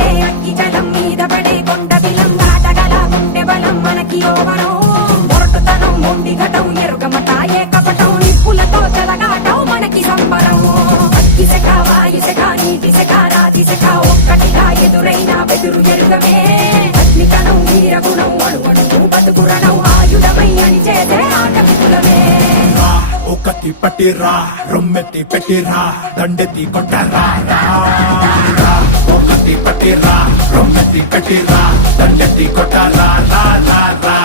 పడే అగ్గి జలం మీద పడే కొండ బిలం దాటగల గుండె బలం మనకి యోవనం మొరటుతనం మొండి ఘటం ఎరుగమట ఏ కపటం నిప్పులతో చెలగాటం మనకి సంబరం అగ్గిసెక వాయుసెక నీటిసెక రాతిసెక ఒక్కటిగా ఎదురైన బెదురు ఎరుగమే అగ్నికణం వీరగుణం అణువణువు బతుకురణం ఆయుధమై అని చేసే ఆటవికులమే ఒకటి పట్టిరా రొమ్మెత్తి పెట్టిరా దండెత్తి కొట్టరా ఒకటి పట్టిరా రొమ్మెత్తి పెట్టిరా దండెత్తి కొట్టరా రా రా రా